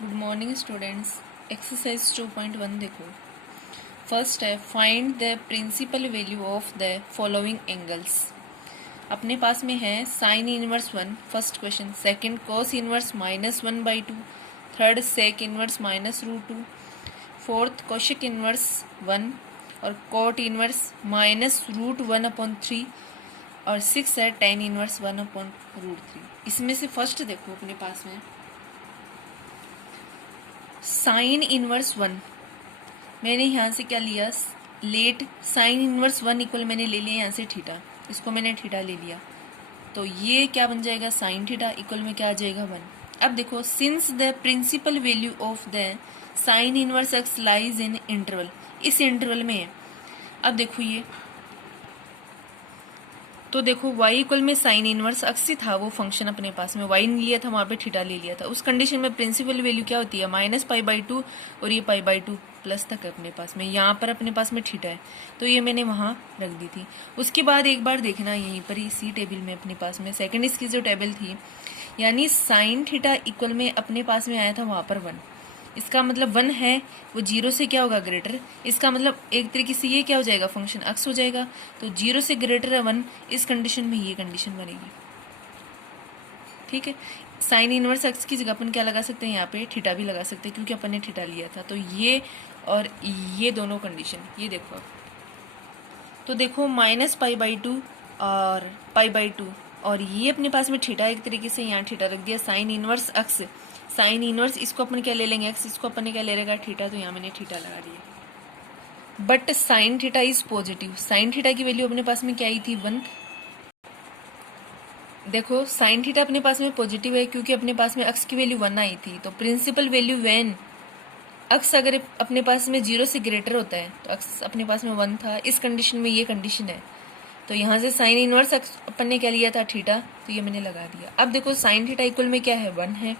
Good morning students. Exercise 2.1 देखो। First है find the principal value of the following angles. अपने पास में है sine inverse 1 first question, second cos inverse -1/2, third sec inverse -√2, fourth cosec inverse 1 और cot inverse -√1/3 और six है tan inverse 1/√3। इसमें से फर्स्ट देखो अपने पास में साइन इनवर्स 1। मैंने यहाँ से क्या लिया, लेट साइन इनवर्स 1 इक्वल मैंने ले लिया यहाँ से थीटा, इसको मैंने थीटा ले लिया, तो ये क्या बन जाएगा साइन थीटा इक्वल में क्या आ जाएगा 1। अब देखो since the principal value of the sine inverse x lies in interval, इस इंटरवल में है। अब देखो ये तो देखो y इक्वल में साइन इनवर्स एक्स ही था वो फंक्शन अपने पास में, y नहीं लिया था वहाँ पे थीटा ले लिया था। उस कंडीशन में प्रिंसिपल वैल्यू क्या होती है -π/2 और ये π/2 प्लस तक है अपने पास में, यहाँ पर अपने पास में थीटा है तो ये मैंने वहाँ रख दी थी। उसके बाद एक बार देखना यहीं पर इसी टेबल में अपने पास में सेकेंड इसकी जो टेबल थी, यानी साइन थीटा इक्वल में अपने पास में आया था वहाँ पर 1, इसका मतलब 1 है वो 0 से क्या होगा ग्रेटर, इसका मतलब एक तरीके से ये क्या हो जाएगा फंक्शन एक्स हो जाएगा, तो 0 से ग्रेटर है 1, इस कंडीशन में ये कंडीशन बनेगी। ठीक है, साइन इनवर्स एक्स की जगह अपन क्या लगा सकते हैं, यहाँ पे थीटा भी लगा सकते हैं क्योंकि अपन ने थीटा लिया था। तो ये और ये दोनों कंडीशन ये देखो अब, तो देखो -π/2 और π/2 और ये अपने पास में थीटा एक तरीके से यहाँ थीटा रख दिया, sign inverse x, sine inverse इसको अपन क्या ले लेंगे एक्स, इसको अपन ने क्या ले लेगा थीटा, तो यहाँ मैंने थीटा लगा दिया। But sine theta is positive, sine theta की वैल्यू अपने पास में क्या आई थी 1। देखो साइन थीटा अपने पास में पॉजिटिव है क्योंकि अपने पास में एक्स की वैल्यू 1 आई थी, तो प्रिंसिपल वैल्यू व्हेन एक्स अगर अपने पास में 0 से ग्रेटर होता है तो एक्स अपने पास में 1 था, इस कंडीशन में ये कंडीशन है, तो यहाँ से साइन इनवर्स अपन ने क्या लिया था थीटा, तो ये मैंने लगा दिया। अब देखो साइन थीटा इक्वल में क्या है 1 है,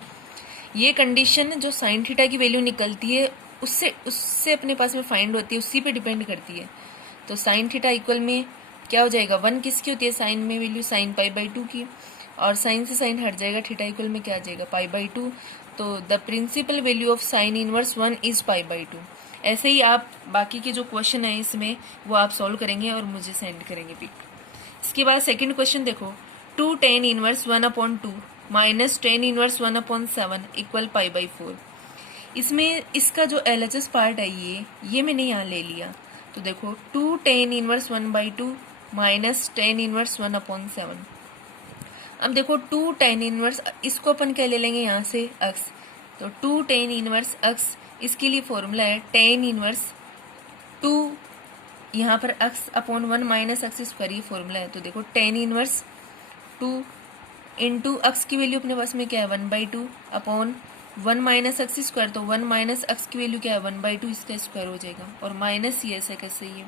ये कंडीशन जो साइन थीटा की वैल्यू निकलती है उससे अपने पास में फाइंड होती है, उसी पे डिपेंड करती है। तो साइन थीटा इक्वल में क्या हो जाएगा 1 किसकी होती है साइन में वैल्यू साइन π/2 की, और साइन से साइन हट जाएगा, थीटा इक्वल में क्या आ जाएगा π/2, तो the principal value of sine inverse 1 is π/2। ऐसे ही आप बाकी के जो क्वेश्चन है इसमें वो आप सॉल्व करेंगे और मुझे सेंड करेंगे पिक। इसके बाद सेकंड क्वेश्चन देखो, 2 tan inverse 1/2 minus tan inverse 1/7 equal π/4। इसमें इसका जो LHS पार्ट है ये मैंने यहाँ ले लिया, तो देखो 2 tan inverse 1/2 minus tan inverse 1/7। अब देखो 2 tan इनवर्स इसको अपन क्या ले लेंगे यहाँ से x, तो 2 tan इनवर्स x, इसके लिए फॉर्मूला है tan इनवर्स 2 यहाँ पर x/1 माइनस एक्स स्क्वायर, ये फॉर्मूला है। तो देखो tan इनवर्स 2 इंटू एक्स की वैल्यू अपने पास में क्या है 1/2 अपॉन 1 माइनस एक्स स्क्वायर, तो 1 माइनस एक्स की वैल्यू क्या है 1/2, इसका स्क्वायर हो जाएगा और माइनस ये ऐसा कैसे ही है।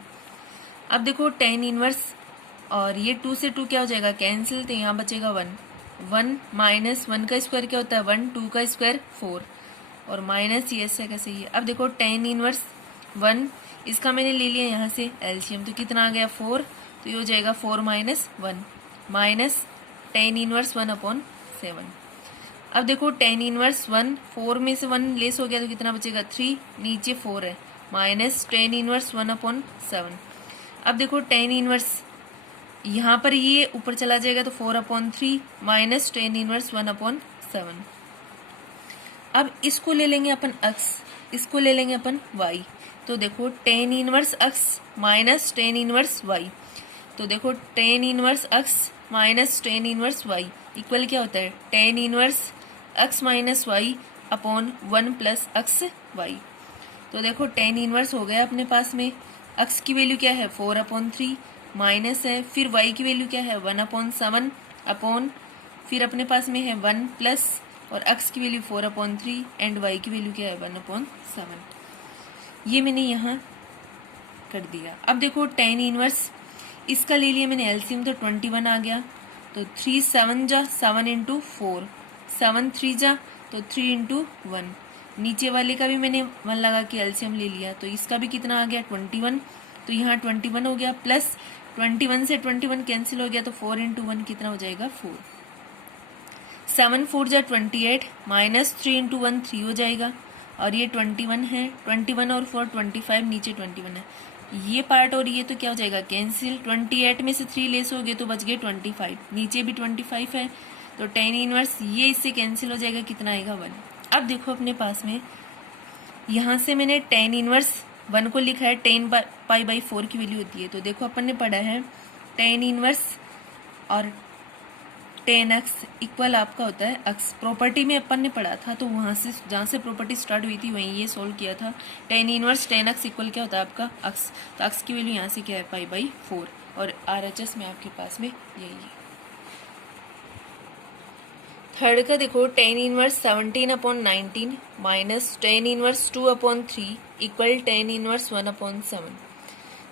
अब देखो tan इनवर्स और ये 2 से 2 क्या हो जाएगा कैंसिल, तो यहाँ बचेगा 1 माइनस 1 का स्क्वायर क्या होता है 1, 2 का स्क्वायर 4 और माइनस ये ऐसा कैसे ही है। अब देखो tan इनवर्स 1 इसका मैंने ले लिया यहाँ से एलसीएम, तो कितना आ गया 4, तो ये हो जाएगा 4 माइनस 1 माइनस tan इनवर्स 1/7। अब देखो tan इनवर्स 1, 4 में से 1 लेस हो गया तो कितना बचेगा 3, नीचे 4 है माइनस tan इनवर्स 1/7। अब देखो tan इनवर्स यहाँ पर ये ऊपर चला जाएगा तो 4/3 माइनस tan इनवर्स 1/7। अब इसको ले लेंगे अपन x, इसको ले लेंगे अपन y, तो देखो tan inverse x minus tan inverse y, तो देखो tan inverse x minus tan inverse y equal क्या होता है tan inverse x minus y upon 1 plus x y. तो देखो tan इनवर्स हो गया अपने पास में, x की वैल्यू क्या है 4/3 माइनस है, फिर y की वैल्यू क्या है 1/7 अपॉन, फिर अपने पास में है 1 प्लस और x की वैल्यू 4/3 एंड y की वैल्यू क्या है 1/7। ये मैंने यहाँ कर दिया। अब देखो tan इनवर्स इसका ले लिया मैंने एलसीएम, तो 21 आ गया, तो 3 7 जा 7 इंटू 4, 7 3 जा तो 3 इंटू 1, नीचे वाले का भी मैंने 1 लगा के एलसीएम ले लिया, तो इसका भी कितना आ गया 21, तो यहाँ 21 हो गया प्लस 21 से 21 कैंसिल हो गया, तो 4 इंटू 1 कितना हो जाएगा 4। 7 4 जा 28 माइनस 3 इंटू 1 3 हो जाएगा, और ये 21 है, 21 और 4 25, नीचे 21 है। ये पार्ट और ये तो क्या हो जाएगा कैंसिल, 28 में से 3 लेस हो गए तो बच गए 25, नीचे भी 25 है, तो tan इनवर्स ये इससे कैंसिल हो जाएगा, कितना आएगा 1। अब देखो अपने पास में यहाँ से मैंने tan इनवर्स 1 को लिखा है, tan पाई बाई 4 की वैल्यू होती है। तो देखो अपन ने पढ़ा है tan इनवर्स और tan x इक्वल आपका होता है x। प्रॉपर्टी में अपन ने पढ़ा था, तो वहाँ से जहाँ से प्रॉपर्टी स्टार्ट हुई थी वहीं ये सोल्व किया था। tan inverse tan x equal क्या होता है आपका x, तो x की वैल्यू यहाँ से क्या है पाई बाई 4, और RHS में आपके पास में यही है। थर्ड का देखो tan inverse 17/19 minus tan inverse 2/3 equal tan inverse 1/7।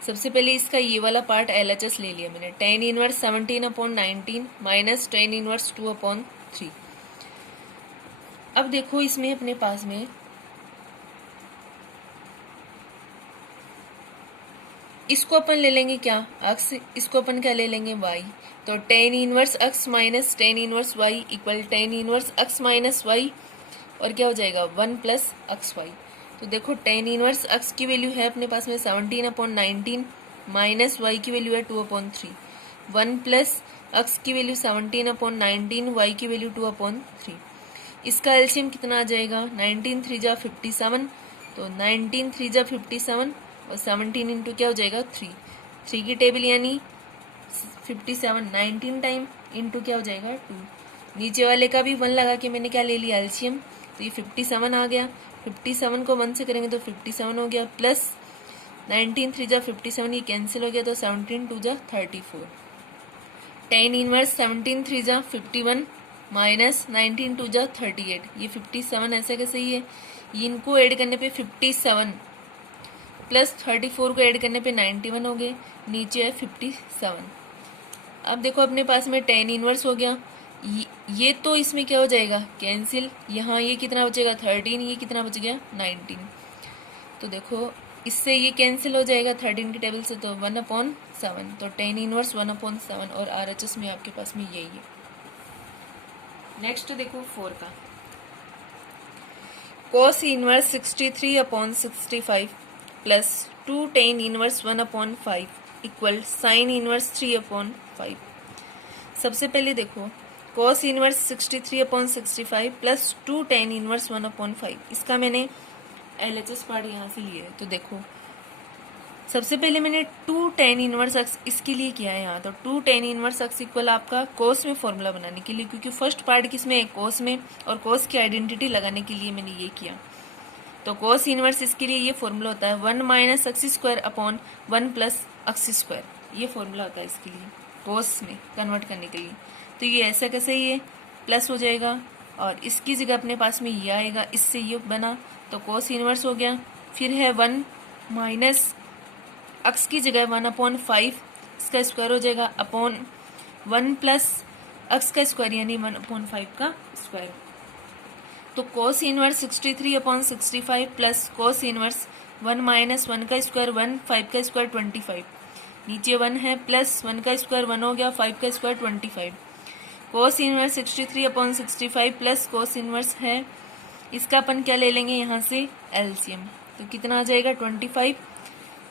सबसे पहले इसका ये वाला पार्ट LHS ले लिया मैंने, tan inverse 17/19 minus tan inverse 2/3। अब देखो इसमें अपने पास में इसको अपन ले लेंगे क्या x, इसको अपन क्या ले लेंगे y। तो tan inverse x minus tan inverse y equal tan inverse x minus y, और क्या हो जाएगा 1 प्लस XY। तो देखो tan इनवर्स x की वैल्यू है अपने पास में 17/19 माइनस y की वैल्यू है 2/3, 1 प्लस x की वैल्यू 17/19, y की वैल्यू 2/3। इसका एलसीएम कितना आ जाएगा, 19 3 जा 57, तो 19 3 जा 57 और 17 इंटू क्या हो जाएगा 3 की टेबल यानी 57 19 टाइम इंटू क्या हो जाएगा 2। नीचे वाले का भी 1 लगा के मैंने क्या ले लिया एलसीएम, तो ये 57 आ गया, 57 को 1 से करेंगे तो 57 हो गया, प्लस 19 3 जा 57 ये कैंसिल हो गया, तो 17 2 जा 34। tan इनवर्स 17 3 जा 51 माइनस 19 2 जा 38, ये 57 ऐसे कैसे ही है, इनको ऐड करने पे 57 प्लस 34 को ऐड करने पे 91 हो गए, नीचे है 57। अब देखो अपने पास में tan इनवर्स हो गया, ये तो इसमें क्या हो जाएगा कैंसिल, यहाँ ये कितना बचेगा 13, ये कितना बच गया 19। तो देखो इससे ये कैंसिल हो जाएगा 13 की टेबल से, तो 1/7, तो tan इनवर्स 1/7, और RHS में आपके पास में यही है। नेक्स्ट देखो 4 का, cos inverse 63/65 plus 2 tan inverse 1/5 equal sin inverse 3/5। सबसे पहले देखो cos inverse 63/65 plus 2 tan inverse 1/5, इसका मैंने LHS पार्ट यहाँ से लिया है। तो देखो सबसे पहले मैंने 2 tan इनवर्स x इसके लिए किया है यहाँ, तो 2 tan इनवर्स x इक्वल आपका cos में फॉर्मूला बनाने के लिए, क्योंकि फर्स्ट पार्ट किसमें है cos में, और cos की आइडेंटिटी लगाने के लिए मैंने ये किया। तो cos इनवर्स इसके लिए ये फॉर्मूला होता है 1 minus x² upon 1 plus x², ये फॉर्मूला होता है इसके लिए cos में कन्वर्ट करने के लिए। तो ये ऐसा कैसे ये प्लस हो जाएगा, और इसकी जगह अपने पास में ये आएगा, इससे ये बना, तो cos इनवर्स हो गया। फिर है 1 माइनस x की जगह 1/5, इसका स्क्वायर हो जाएगा अपॉन 1 प्लस x का स्क्वायर यानी 1/5 का स्क्वायर। तो cos inverse 63/65 plus cos inverse 1 minus 1 का स्क्वायर 1, 5 का स्क्वायर 25, नीचे 1 है, प्लस 1 का स्क्वायर 1 हो गया, 5 का square 25। cos inverse 63/65 plus cos inverse है, इसका अपन क्या ले लेंगे यहाँ से एलसीएम, तो कितना आ जाएगा 25,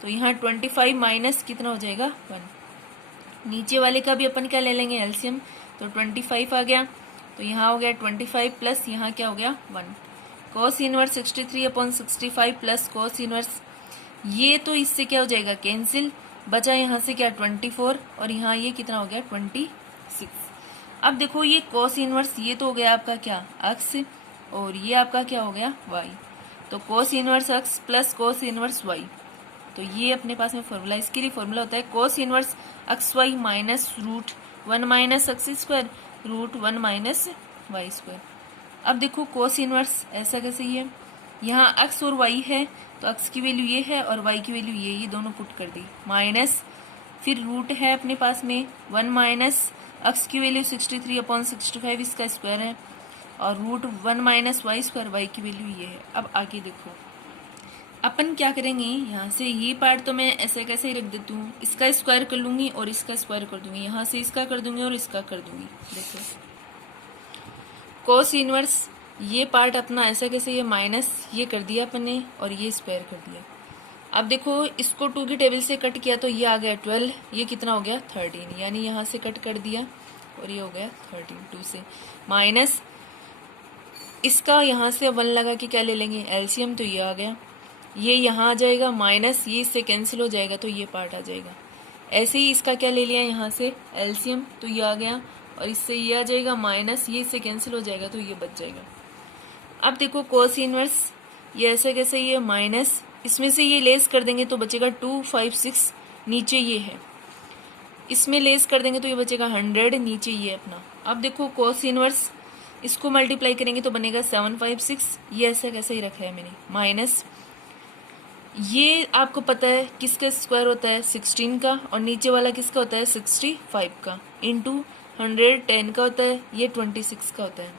तो यहाँ 25 माइनस कितना हो जाएगा 1। नीचे वाले का भी अपन क्या ले लेंगे एलसीएम, तो 25 आ गया, तो यहाँ हो गया 25 प्लस यहाँ क्या हो गया 1। cos inverse 63/65 plus cos inverse, ये तो इससे क्या हो जाएगा कैंसिल, बचा यहाँ से क्या 24, और यहाँ ये कितना हो गया 26। अब देखो ये cos इनवर्स ये तो हो गया आपका क्या x, और ये आपका क्या हो गया y, तो cos inverse x plus cos inverse y, तो ये अपने पास में फॉर्मूला, इसके लिए फॉर्मूला होता है cos inverse XY minus root 1 minus x² root 1 minus y²। अब देखो cos इनवर्स ऐसा कैसे ही है, यहाँ x और y है, तो x की वैल्यू ये है और y की वैल्यू ये दोनों पुट कर दी, माइनस फिर रूट है अपने पास में 1 माइनस x की वैल्यू 63/65 इसका स्क्वायर है, और रूट 1 माइनस y² y की वैल्यू ये है। अब आगे देखो अपन क्या करेंगे, यहाँ से ये पार्ट तो मैं ऐसे कैसे ही रख देती हूँ, इसका स्क्वायर कर लूंगी और इसका स्क्वायर कर दूंगी, यहाँ से इसका कर दूंगी और इसका कर दूंगी। देखो कोस इनवर्स ये पार्ट अपना ऐसा कैसे, ये माइनस ये कर दिया अपन ने और ये स्क्वायर कर दिया। अब देखो इसको 2 की टेबल से कट किया तो ये आ गया 12, ये कितना हो गया 13, यानी यहाँ से कट कर दिया और ये हो गया 13 2 से, माइनस इसका यहाँ से 1 लगा के क्या ले लेंगे एलसीएम, तो ये आ गया, ये यहाँ आ जाएगा माइनस ये इससे कैंसिल हो जाएगा तो ये पार्ट आ जाएगा। ऐसे ही इसका क्या ले लिया यहाँ से एलसीएम, तो ये आ गया और इससे ये आ जाएगा माइनस ये इससे कैंसिल हो जाएगा तो ये बच जाएगा। अब देखो कोस इनवर्स ये ऐसे कैसे, ये माइनस इसमें से ये लेस कर देंगे तो बचेगा 2 5 6, नीचे ये है, इसमें लेस कर देंगे तो ये बचेगा 100, नीचे ये अपना। अब देखो कोस इनवर्स इसको मल्टीप्लाई करेंगे तो बनेगा 7 5 6, ये ऐसा कैसे ही रखा है मैंने, माइनस ये आपको पता है किसका स्क्वायर होता है 16 का, और नीचे वाला किसका होता है 65 का, इंटू 110 का होता है, ये 26 का होता है।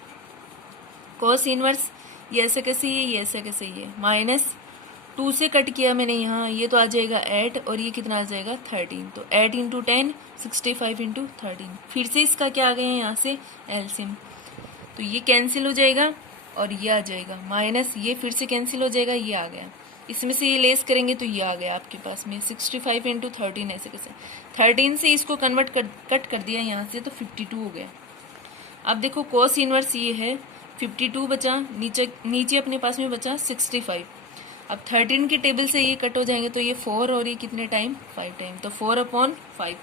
कॉस इनवर्स ये ऐसे कैसे, ये ऐसे कैसे, ये माइनस 2 से कट किया मैंने यहाँ, ये तो आ जाएगा 8 और ये कितना आ जाएगा 13, तो 8 इंटू 10 65 इंटू 13। फिर से इसका क्या आ गया यहाँ से एलसीएम, तो ये कैंसिल हो जाएगा और ये आ जाएगा माइनस, ये फिर से कैंसिल हो जाएगा, ये आ गया, इसमें से ये लेस करेंगे तो ये आ गया आपके पास में 65 इंटू 13, ऐसे कैसे 13 से इसको कट कर दिया यहाँ से तो 52 हो गया। अब देखो कॉस इनवर्स ये है 52 बचा, नीचे अपने पास में बचा 65। अब 13 की टेबल से ये कट हो जाएंगे तो ये 4 और ये कितने टाइम 5 टाइम, तो 4/5।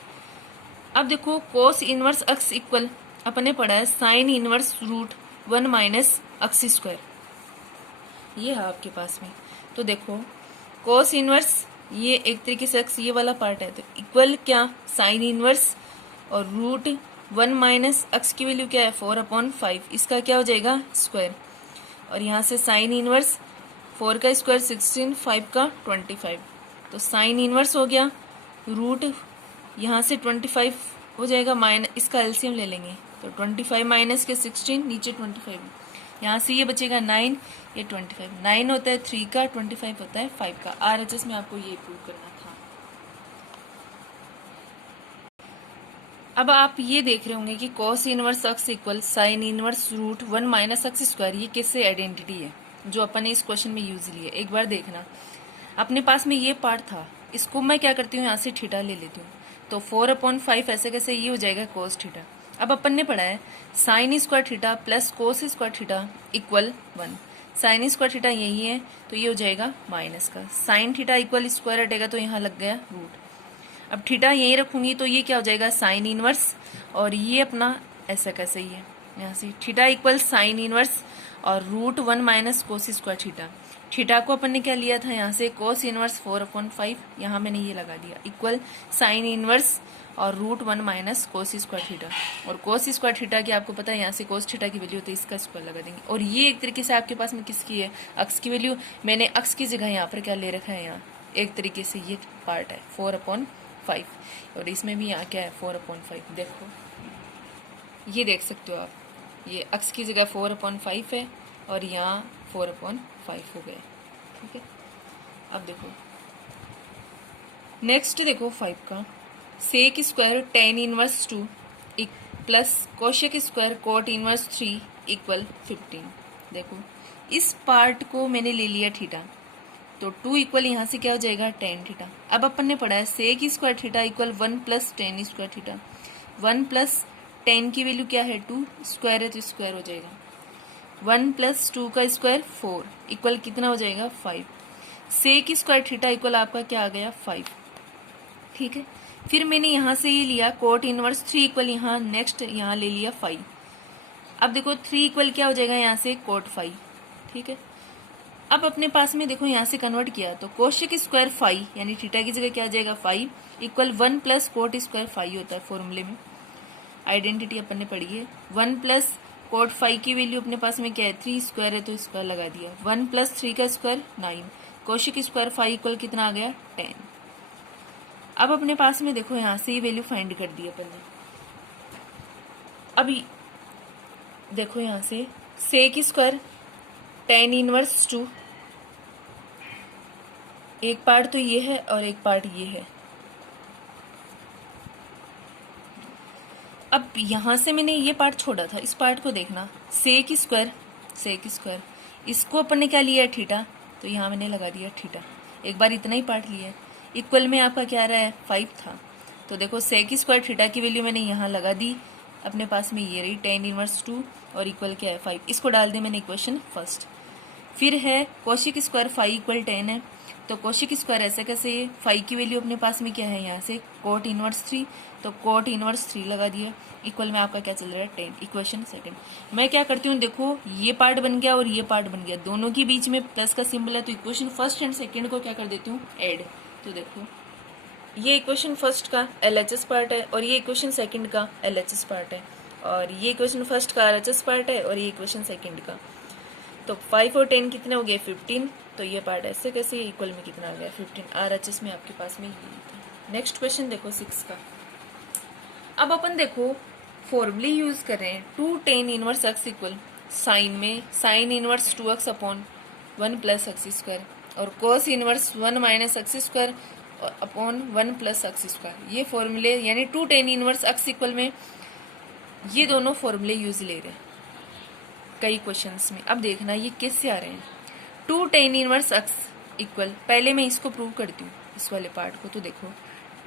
अब देखो कॉस इनवर्स अक्स इक्वल अपने पढ़ा है sine inverse root 1 minus x square, ये है आपके पास में। तो देखो कॉस इनवर्स ये एक तरीके से अक्स ये वाला पार्ट है, तो इक्वल क्या साइन इनवर्स और रूट 1 माइनस अक्स की वैल्यू क्या है 4/5, इसका क्या हो जाएगा स्क्वायर, और यहाँ से साइन इनवर्स 4 का स्क्वायर 16, 5 का 25, तो साइन इनवर्स हो गया रूट यहाँ से 25 हो जाएगा माइनस, इसका एलसीएम ले लेंगे तो 25 माइनस के 16, नीचे 25, यहाँ से ये बचेगा 9, ये 25, 9 होता है 3 का, 25 होता है 5 का। आरएचएस में आपको ये प्रूव करना था। अब आप ये देख रहे होंगे कि cos inverse x equal sine inverse root 1 minus x square, ये किससे आइडेंटिटी है जो अपन ने इस क्वेश्चन में यूज ली है। एक बार देखना, अपने पास में ये पार्ट था, इसको मैं क्या करती हूँ यहाँ से थीटा ले लेती हूँ, तो 4/5 ऐसे कैसे ये हो जाएगा कोस थीटा। अब अपन ने पढ़ा है sine square theta plus cos square theta equal 1, sine square theta यही है तो ये हो जाएगा माइनस का, साइन थीटा इक्वल स्क्वायर हटेगा तो यहाँ लग गया रूट। अब थीटा यही रखूंगी तो ये क्या हो जाएगा साइन इनवर्स, और ये अपना ऐसा कैसे ही है, यहाँ से थीटा इक्वल साइन इनवर्स और root 1 minus cos square theta. Theta को अपन ने क्या लिया था यहाँ से कोस इनवर्स 4/5, यहाँ मैंने ये लगा दिया इक्वल साइन इनवर्स और root 1 minus cos square theta, और कोस स्क्वायर थीटा की आपको पता है यहाँ से कोस थीटा की वैल्यू होती है, इसका स्क्वायर लगा देंगे। और ये एक तरीके से आपके पास में किसकी है अक्स की वैल्यू, मैंने अक्स की जगह यहाँ पर क्या ले रखा है, यहाँ एक तरीके से ये पार्ट है 4/5, और इसमें भी यहाँ क्या है 4/5, देखो ये देख सकते हो आप, ये अक्स की जगह 4/5 है और यहाँ 4/5 हो गया, ठीक है। अब देखो नेक्स्ट देखो 5 का, sec square tan inverse 2 plus cosec square cot inverse 3 equal 15। देखो इस पार्ट को मैंने ले लिया थीटा, तो 2 इक्वल यहाँ से क्या हो जाएगा टेन थीटा। अब अपन ने पढ़ा है sec square theta equal 1 plus tan square theta, 1 plus 10 की वैल्यू क्या है 2, स्क्वायर है तो स्क्वायर हो जाएगा, 1 प्लस 2 का स्क्वायर 4 इक्वल कितना हो जाएगा 5, सेक स्क्वायर थीटा इक्वल आपका क्या आ गया 5, ठीक है। फिर मैंने यहाँ से ये लिया कोट इनवर्स 3 इक्वल यहाँ नेक्स्ट यहाँ ले लिया 5। अब देखो 3 इक्वल क्या हो जाएगा यहाँ से कोट 5, ठीक है। अब अपने पास में देखो यहाँ से कन्वर्ट किया तो कोशेक स्क्वायर 5 यानी थीटा की जगह क्या आ जाएगा 5 इक्वल 1 प्लस कोट स्क्वायर 5 होता है, फॉर्मूले में आइडेंटिटी अपन ने पढ़ी है। 1 प्लस कोट 5 की वैल्यू अपने पास में क्या है 3, स्क्वायर है तो स्क्वायर लगा दिया, 1 प्लस 3 का स्क्वायर 9, कोशेक स्क्वायर 5 इक्वल कितना आ गया 10। अब अपने पास में देखो यहाँ से ये वैल्यू फाइंड कर दी अपन ने। अभी देखो यहाँ से सेक स्क्वायर टेन इनवर्स 2, एक पार्ट तो ये है और एक पार्ट ये है। अब यहाँ से मैंने ये पार्ट छोड़ा था, इस पार्ट को देखना, सेक स्क्वायर इसको अपन ने क्या लिया है, थीटा, तो यहाँ मैंने लगा दिया थीटा, एक बार इतना ही पार्ट लिया है। इक्वल में आपका क्या आ रहा है, 5 था, तो देखो सेक स्क्वायर थीटा की वैल्यू मैंने यहाँ लगा दी, अपने पास में ये रही tan इनवर्स 2 और इक्वल क्या है 5, इसको डाल दी मैंने इक्वेशन फर्स्ट। फिर है कोशिक स्क्वायर 5 इक्वल 10 है, तो कोशिक स्क्वायर ऐसे कैसे है, 5 की वैल्यू अपने पास में क्या है यहाँ से कोट इनवर्स 3, तो कोट इनवर्स 3 लगा दिया, इक्वल में आपका क्या चल रहा है 10, इक्वेशन सेकंड। मैं क्या करती हूँ, देखो ये पार्ट बन गया और ये पार्ट बन गया, दोनों के बीच में प्लस का सिंबल है, तो इक्वेशन फर्स्ट एंड सेकंड को क्या कर देती हूँ ऐड। तो देखो ये इक्वेशन फर्स्ट का LHS पार्ट है और ये इक्वेशन सेकंड का LHS पार्ट है, और ये इक्वेशन फर्स्ट का RHS पार्ट है और ये इक्वेशन सेकंड का। तो 5 और 10 कितने हो गए 15, तो ये पार्ट ऐसे कैसे इक्वल में कितना आ गया 15, RHS में आपके पास में ये था। नेक्स्ट क्वेश्चन देखो 6 का। अब अपन देखो फॉर्मूले यूज कर रहे हैं, 2 tan inverse x equal sine में sine inverse 2x upon 1 plus x square और cos inverse 1 minus x square upon 1 plus x square, ये फॉर्मूले यानी 2 tan इनवर्स x इक्वल में ये दोनों फॉर्मूले यूज ले रहे हैं कई क्वेश्चंस में। अब देखना ये किससे आ रहे हैं, 2 tan इनवर्स x इक्वल, पहले मैं इसको प्रूव करती हूँ इस वाले पार्ट को, तो देखो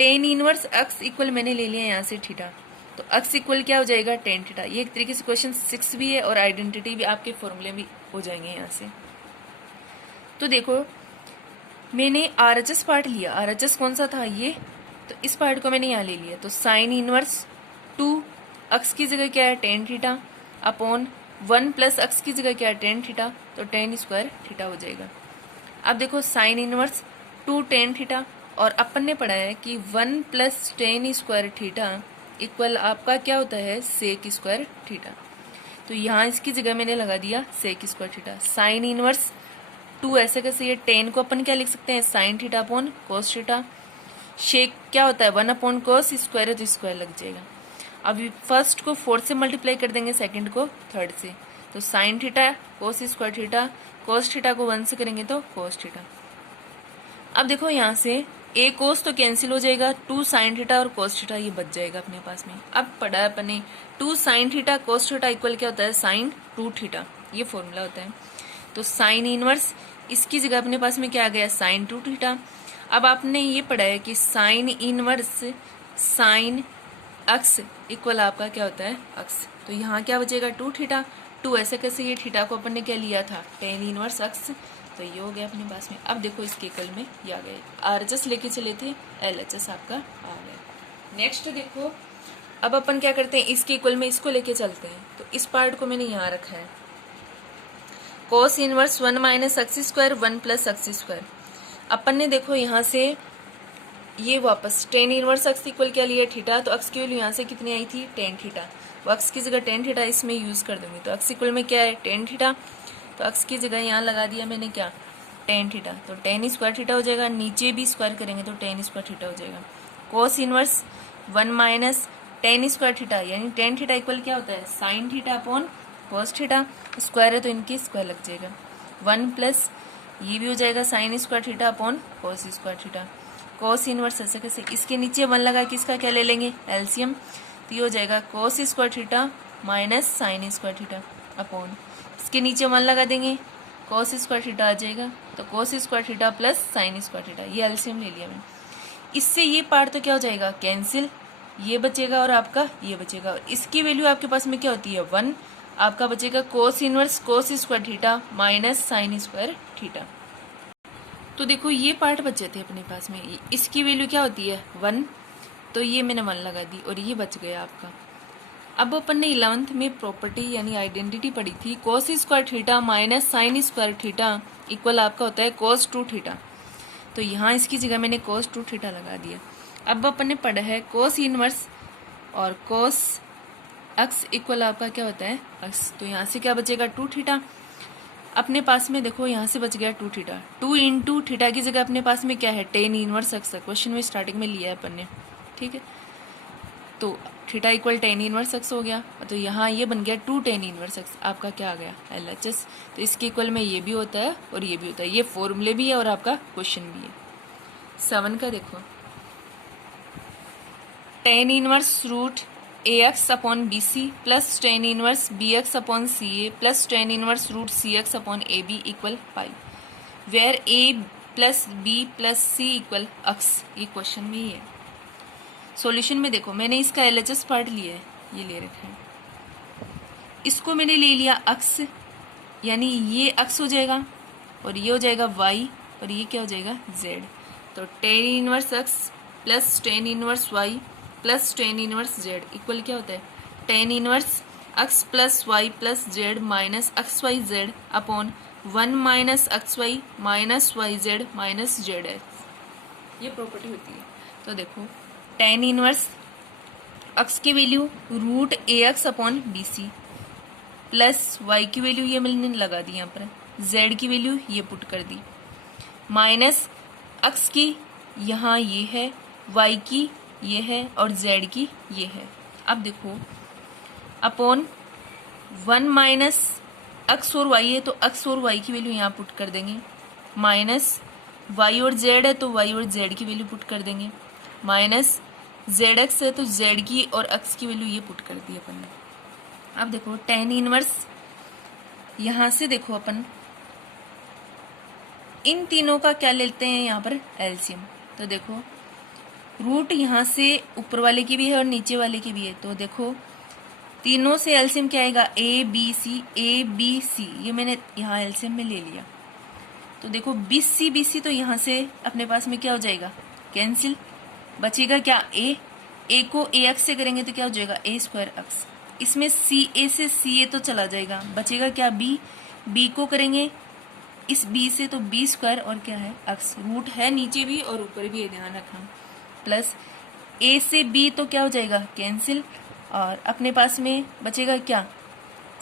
tan इनवर्स x इक्वल मैंने ले लिया यहाँ से थीटा, तो x इक्वल क्या हो जाएगा tan थीटा। ये एक तरीके से क्वेश्चन 6 भी है और आइडेंटिटी भी, आपके फॉर्मूले भी हो जाएंगे यहाँ से। तो देखो मैंने RHS पार्ट लिया, RHS कौन सा था ये, तो इस पार्ट को मैंने यहाँ ले लिया, तो साइन इनवर्स 2 x की जगह क्या है tan theta upon 1 plus x की जगह क्या है tan थीटा, तो tan स्क्वायर थीटा हो जाएगा। अब देखो साइन इनवर्स 2 tan थीटा, और अपन ने पढ़ा है कि 1 plus tan square theta equal आपका क्या होता है सेक स्क्वायर थीटा, तो यहाँ इसकी जगह मैंने लगा दिया sec square theta. Sine inverse 2 ऐसे कैसे, ये tan को अपन क्या लिख सकते हैं sine theta upon cos theta, shake क्या होता है 1 अपॉन कोस स्क्वायर, तो स्क्वायर लग जाएगा। अभी फर्स्ट को 4 से मल्टीप्लाई कर देंगे, सेकंड को 3 से, तो sine theta cos square theta, cos theta को 1 से करेंगे तो कोस थीटा। अब देखो यहाँ से ए कोस तो कैंसिल हो जाएगा, 2 साइन थीटा और कोस थीटा ये बच जाएगा अपने पास में। अब पढ़ा है अपने 2 sine theta cos theta equal क्या होता है साइन 2 थीटा, ये फॉर्मूला होता है। तो साइन इनवर्स इसकी जगह अपने पास में क्या आ गया साइन 2 थीटा। अब आपने ये पढ़ा है कि sine inverse sine x equal आपका क्या होता है एक्स, तो यहाँ क्या बचेगा 2 थीटा, 2 ऐसे कैसे, ये थीटा को अपन ने क्या लिया था tan इनवर्स एक्स, तो ये हो गया अपने पास में। अब देखो इसके इक्वल में ये आ गए, RHS लेके चले थे LHS आपका आ गया। नेक्स्ट देखो अब अपन क्या करते हैं, इसके इक्वल में इसको लेके चलते हैं, तो इस पार्ट को मैंने यहाँ रखा है cos inverse 1 minus x square 1 plus x square. अपन ने देखो यहाँ से ये वापस tan इनवर्स x इक्वल क्या लिया थीटा, तो x की वैल्यू यहाँ से कितनी आई थी tan थीटा, वो x की जगह tan थीटा इसमें यूज कर दूंगी, तो x इक्वल में क्या है tan थीटा, तो x की जगह यहाँ लगा दिया मैंने क्या tan थीटा, तो tan स्क्वायर थीटा हो जाएगा, नीचे भी स्क्वायर करेंगे तो tan स्क्वायर थीटा हो जाएगा। कोस inverse 1 minus tan square theta, यानी tan थीटा इक्वल क्या होता है sine theta upon cos theta, square है तो इनके स्क्वायर लग जाएगा, 1 प्लस ये भी हो जाएगा साइन स्क्वायर थीटा अपॉन कोस स्क्वायर थीटा। कोस इनवर्स ऐसे कैसे, इसके नीचे 1 लगा के इसका क्या ले लेंगे एलसीएम, तो ये हो जाएगा कोस square theta minus sine square theta upon, इसके नीचे 1 लगा देंगे कोस स्क्वायर थीटा आ जाएगा, तो कोस square theta plus sine square theta, ये एलसीएम ले लिया मैंने। इससे ये पार्ट तो क्या हो जाएगा कैंसिल, ये बचेगा और आपका ये बचेगा, और इसकी वैल्यू आपके पास में क्या होती है 1, आपका बचेगा कोस इनवर्स कोस square theta minus sine square theta. तो देखो ये पार्ट बचे थे अपने पास में, इसकी वैल्यू क्या होती है 1, तो ये मैंने 1 लगा दी और ये बच गया आपका। अब अपन ने 11th में प्रॉपर्टी यानी आइडेंटिटी पढ़ी थी, कोस square theta minus sine square theta equal आपका होता है कोस 2 थीटा, तो यहाँ इसकी जगह मैंने कोस 2 थीटा लगा दिया। अब अपन ने पढ़ा है कोस इनवर्स और कोस एक्स इक्वल आपका क्या होता है एक्स, तो यहाँ से क्या बचेगा 2 थीटा, अपने पास में देखो यहाँ से बच गया 2 थीटा, 2 इंटू थीटा की जगह अपने पास में क्या है tan इनवर्स एक्स, क्वेश्चन में स्टार्टिंग में लिया है अपन ने, ठीक है, तो theta equal tan inverse x हो गया, तो यहाँ ये बन गया 2 tan इनवर्स एक्स, आपका क्या आ गया LHS, तो इसके इक्वल में ये भी होता है और ये भी होता है, ये फॉर्मूले भी है और आपका क्वेश्चन भी है। 7 का देखो tan inverse root a x upon b c plus tan inverse b x upon c a plus tan inverse root c x upon a b equal pi, where a plus b plus c equal x. ये question में ही है। Solution में देखो मैंने इसका LHS part लिया है, ये ले रखा है, इसको मैंने ले लिया अक्स, यानी ये अक्स हो जाएगा और ये हो जाएगा वाई और ये क्या हो जाएगा जेड। तो tan inverse x plus tan inverse y plus tan inverse z equal क्या होता है tan inverse x plus y plus z minus x y z upon one minus x y z minus z x. ये property होती है। तो देखो tan inverse x की value root a x upon b c plus y की value ये मैंने लगा दी यहाँ पर, जेड की वैल्यू ये पुट कर दी, माइनस एक्स की यहाँ ये है, वाई की ये है और जेड की ये है। अब देखो अपॉन वन माइनस एक्स और वाई है तो एक्स और वाई की वैल्यू यहाँ पुट कर देंगे, माइनस वाई और जेड है तो वाई और जेड की वैल्यू पुट कर देंगे, माइनस जेड एक्स है तो जेड की और एक्स की वैल्यू ये पुट कर दी अपन ने। अब देखो टेन इनवर्स यहाँ से देखो अपन इन तीनों का क्या लेते हैं यहाँ पर एलसीएम। तो देखो रूट यहाँ से ऊपर वाले की भी है और नीचे वाले की भी है, तो देखो तीनों से एलसीएम क्या आएगा ए बी सी, ये मैंने यहाँ एलसीएम में ले लिया। तो देखो बी सी तो यहाँ से अपने पास में क्या हो जाएगा कैंसिल, बचेगा क्या ए को ए एक्स से करेंगे तो क्या हो जाएगा ए स्क्वायर एक्स, इसमें सी ए से सी ए तो चला जाएगा, बचेगा क्या बी को करेंगे इस बी से तो बी स्क्वायर और क्या है एक्स, रूट है नीचे भी और ऊपर भी है ध्यान रखना, प्लस ए से बी तो क्या हो जाएगा कैंसिल और अपने पास में बचेगा क्या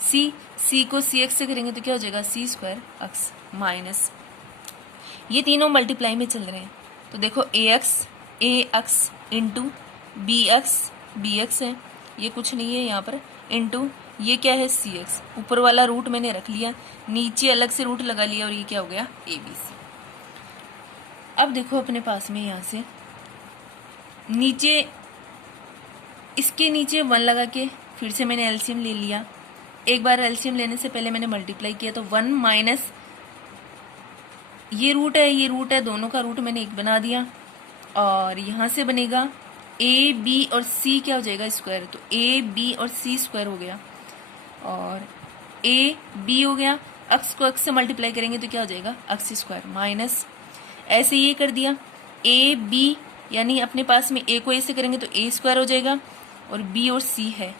सी को सी एक्स से करेंगे तो क्या हो जाएगा सी स्क्वायर एक्स माइनस ये तीनों मल्टीप्लाई में चल रहे हैं। तो देखो ए एक्स इंटू बी एक्स है, ये कुछ नहीं है यहाँ पर, इंटू ये क्या है सी एक्स, ऊपर वाला रूट मैंने रख लिया, नीचे अलग से रूट लगा लिया और ये क्या हो गया ए बी सी। अब देखो अपने पास में यहाँ से नीचे इसके नीचे वन लगा के फिर से मैंने एलसीएम ले लिया, एक बार एलसीएम लेने से पहले मैंने मल्टीप्लाई किया तो वन माइनस ये रूट है दोनों का रूट मैंने एक बना दिया और यहाँ से बनेगा ए बी और सी क्या हो जाएगा स्क्वायर, तो ए बी और सी स्क्वायर हो गया और ए बी हो गया, एक्स को एक्स से मल्टीप्लाई करेंगे तो क्या हो जाएगा एक्स स्क्वायर माइनस ऐसे ये कर दिया ए बी, यानी अपने पास में ए को ए से करेंगे तो ए स्क्वायर हो जाएगा और बी और सी है,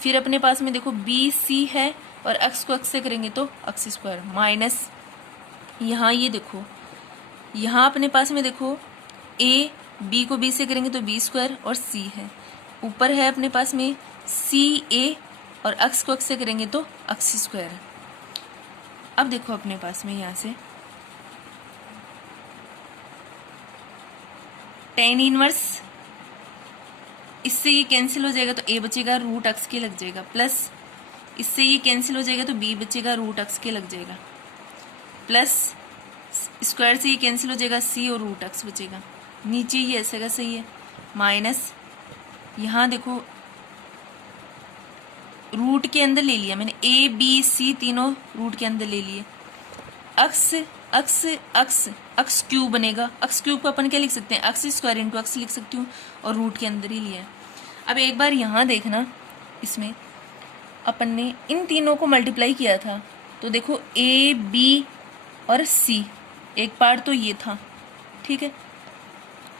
फिर अपने पास में देखो बी सी है और एक्स को एक्स से करेंगे तो एक्स स्क्वायर माइनस यहाँ ये देखो यहाँ अपने पास में देखो ए बी को बी से करेंगे तो बी स्क्वायर और सी है, ऊपर है अपने पास में सी ए और एक्स को एक्स से करेंगे तो एक्स स्क्वायर है। अब देखो अपने पास में यहाँ से टेन इनवर्स इससे ये कैंसिल हो जाएगा तो ए बचेगा रूट एक्स के लग जाएगा, प्लस इससे ये कैंसिल हो जाएगा तो बी बचेगा रूट एक्स के लग जाएगा, प्लस स्क्वायर से ये कैंसिल हो जाएगा सी और रूट एक्स बचेगा, नीचे ये ऐसे का सही है माइनस यहाँ देखो रूट के अंदर ले लिया मैंने ए बी सी तीनों रूट के अंदर ले लिए, एक्स क्यूब बनेगा, एक्स क्यूब को अपन क्या लिख सकते हैं एक्स स्क्वायर इंटू एक्स लिख सकती हूँ और रूट के अंदर ही लिया है। अब एक बार यहाँ देखना इसमें अपन ने इन तीनों को मल्टीप्लाई किया था तो देखो ए बी और सी एक पार्ट तो ये था ठीक है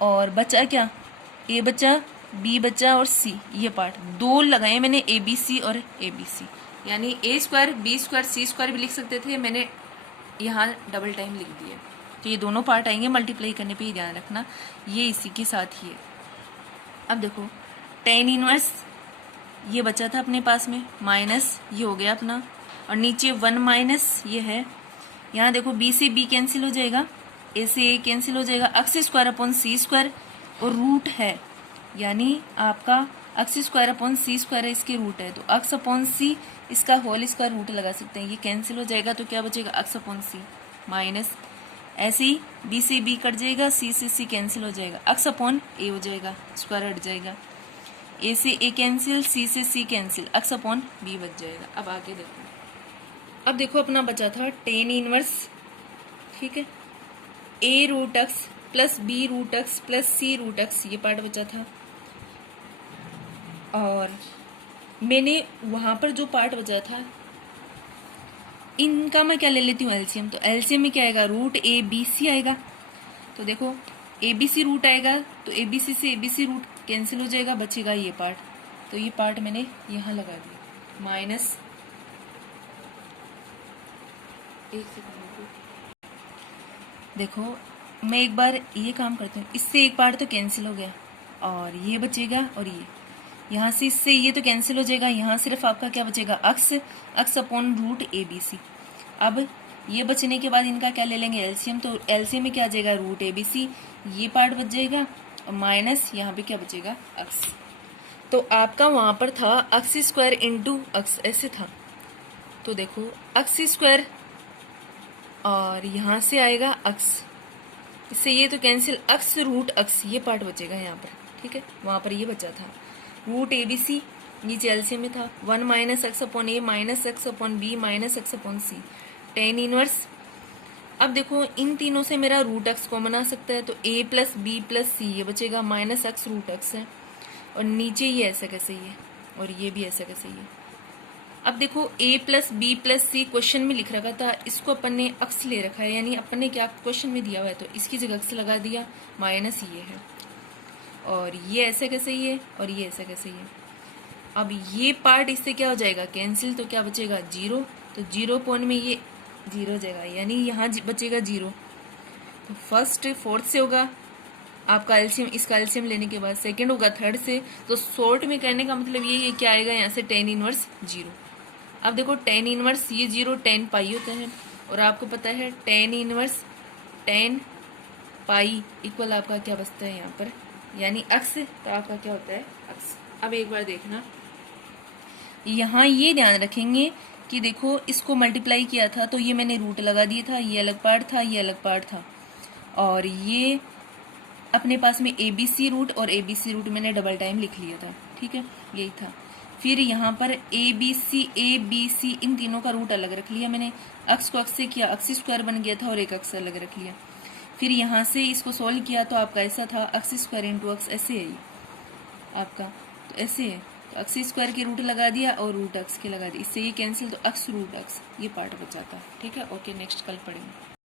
और बचा क्या ए बचा बी बचा और सी, ये पार्ट दो लगाए मैंने ए बी सी और ए बी सी, यानी ए स्क्वायर बी स्क्वायर सी स्क्वायर भी लिख सकते थे, मैंने यहाँ डबल टाइम लिख दिया। तो ये दोनों पार्ट आएंगे मल्टीप्लाई करने पे ही ध्यान रखना, ये इसी के साथ ही है। अब देखो टेन इनवर्स ये बचा था अपने पास में माइनस ये हो गया अपना और नीचे वन माइनस ये है, यहाँ देखो बी से बी कैंसिल हो जाएगा, ए से ए कैंसिल हो जाएगा, एक्स स्क्वायर अपॉन सी स्क्वायर और रूट है यानी आपका एक्स स्क्वायर अपॉन सी स्क्वायर इसके रूट है तो एक्स अपॉन सी इसका होल स्क्वायर रूट लगा सकते हैं, ये कैंसिल हो जाएगा तो क्या बचेगा एक्स अपॉन सी माइनस ऐसे ही बी से बी कट जाएगा, सी से सी कैंसिल हो जाएगा, एक्स अपॉन ए हो जाएगा, स्क्वायर हट जाएगा, ए से ए कैंसिल, सी से सी कैंसिल, x अपॉन बी बच जाएगा। अब आगे देखो, अब देखो अपना बचा था टेन इनवर्स, ठीक है, a root x plus b root x plus c root x, ये पार्ट बचा था। और मैंने वहां पर जो पार्ट बचा था इनका मैं क्या ले लेती हूँ एलसीएम, तो एलसीएम में क्या आएगा, रूट ए बी सी आएगा। तो देखो ए बी सी रूट आएगा तो ए बी सी से A B C root cancel हो जाएगा, बचेगा ये पार्ट। तो ये पार्ट मैंने यहाँ लगा दिया, माइनस, एक सेकंड देखो मैं एक बार ये काम करती हूँ, इससे एक पार्ट तो कैंसिल हो गया और ये बचेगा, और ये यहाँ से इससे ये तो कैंसिल हो जाएगा, यहाँ सिर्फ आपका क्या बचेगा, x upon root A B C. अब ये बचने के बाद इनका क्या ले लेंगे, एलसीएम, तो एलसीएम में क्या आ जाएगा, रूट ए बी सी, ये पार्ट बच जाएगा, और माइनस यहाँ पे क्या बचेगा, एक्स। तो आपका वहाँ पर था एक्स स्क्वायर इंटू एक्स, ऐसे था। तो देखो एक्स स्क्वायर और यहाँ से आएगा एक्स, इससे ये तो कैंसिल, एक्स रूट एक्स, ये पार्ट बचेगा यहाँ पर, ठीक है। वहाँ पर ये बचा था रूट ए बी सी, नीचे एलसीएम में था 1 minus x upon a minus x upon b minus x upon c, tan inverse. अब देखो इन तीनों से मेरा रूट एक्स कॉमन आ सकता है, तो ए प्लस बी प्लस सी, ये बचेगा माइनस एक्स रूट एक्स है, और नीचे ये ऐसा कैसे ही है, और ये भी ऐसा कैसे ही है। अब देखो a plus b plus c question में लिख रखा था, इसको अपन ने एक्स ले रखा है, यानी अपन ने क्या क्वेश्चन में दिया हुआ है तो इसकी जगह एक्स लगा दिया, माइनस ये है, और ये ऐसे कैसे ही है, और ये ऐसे कैसे ही है। अब ये पार्ट इससे क्या हो जाएगा, कैंसिल, तो क्या बचेगा, जीरो, तो जीरो पॉइंट में ये जीरो हो जाएगा, यानी यहाँ बचेगा जीरो। तो फर्स्ट फोर्थ से होगा आपका एलसीएम, इसका एलसीएम लेने के बाद सेकंड होगा थर्ड से। तो शॉर्ट में करने का मतलब ये क्या आएगा, यहाँ से टेन इनवर्स जीरो। अब देखो टेन इनवर्स ये जीरो टेन पाई होता है, और आपको पता है tan inverse tan pi equal आपका क्या बचता है यहाँ पर, यानी एक्स, तो आपका क्या होता है एक्स। अब एक बार देखना, यहाँ ये ध्यान रखेंगे कि देखो इसको मल्टीप्लाई किया था तो ये मैंने रूट लगा दिया था, ये अलग पार्ट था, ये अलग पार्ट था, और ये अपने पास में ए बी सी रूट और ए बी सी रूट मैंने डबल टाइम लिख लिया था, ठीक है, यही था। फिर यहाँ पर ए बी सी इन तीनों का रूट अलग रख लिया मैंने, एक्स को एक्स से किया, एक्स स्क्वायर बन गया था और एक एक्स अलग रख लिया। फिर यहाँ से इसको सॉल्व किया तो आपका ऐसा था एक्स स्क्वायर इंटू एक्स, ऐसे है आपका, तो ऐसे है, तो एक्स स्क्वायर के रूट लगा दिया और रूट एक्स के लगा दिया, इससे ये कैंसिल, तो एक्स रूट एक्स, ये पार्ट बचा था, ठीक है। ओके नेक्स्ट कल पढ़ेंगे।